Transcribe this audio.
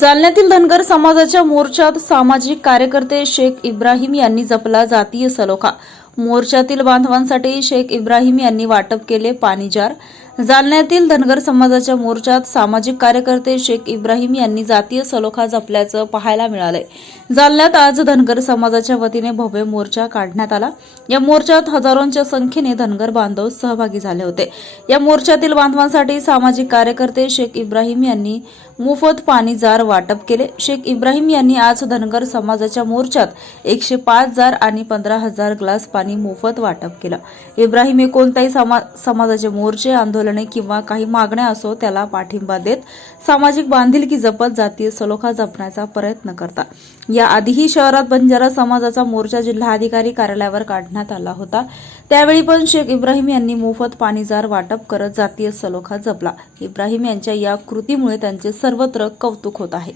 जालन्यातील धनगर समाजाच्या मोर्चात सामाजिक कार्यकर्ते शेख इब्राहिम यांनी जपला जातीय सलोखा. मोर्चातील बांधवांसाठी शेख इब्राहिम यांनी वाटप केले पाणीजार जालन्यातील धनगर समाजाच्या मोर्चात सामाजिक कार्यकर्ते शेख इब्राहिम यांनी जातीय सलोखा जपल्याचं पाहायला मिळालंय. जालन्यात आज धनगर समाजाच्या वतीने भव्य मोर्चा काढण्यात आला. या मोर्चात हजारोंच्या संख्येने धनगर बांधव सहभागी झाले होते. या मोर्चातील बांधवांसाठी सामाजिक कार्यकर्ते शेख इब्राहिम यांनी मोफत पाणी जार वाटप केले. शेख इब्राहिम यांनी आज धनगर समाजाच्या मोर्चात एकशे पाच जार आणि पंधरा हजार ग्लास पाणी मोफत वाटप केलं. इब्राहिम हे कोणत्याही समा समाजाचे मोर्चे आंदोलने किंवा काही मागण्या असो त्याला पाठिंबा देत सामाजिक बांधिलकी जपत जातीय सलोखा जपण्याचा प्रयत्न करतात. याआधीही शहरात बंजारा समाजाचा मोर्चा जिल्हाधिकारी कार्यालयावर काढण्यात आला होता. त्यावेळी पण शेख इब्राहिम यांनी मोफत पाणीजार वाटप करत जातीय सलोखा जपला. इब्राहिम यांच्या या कृतीमुळे त्यांचे सर्वत्र कौतुक होत आहे.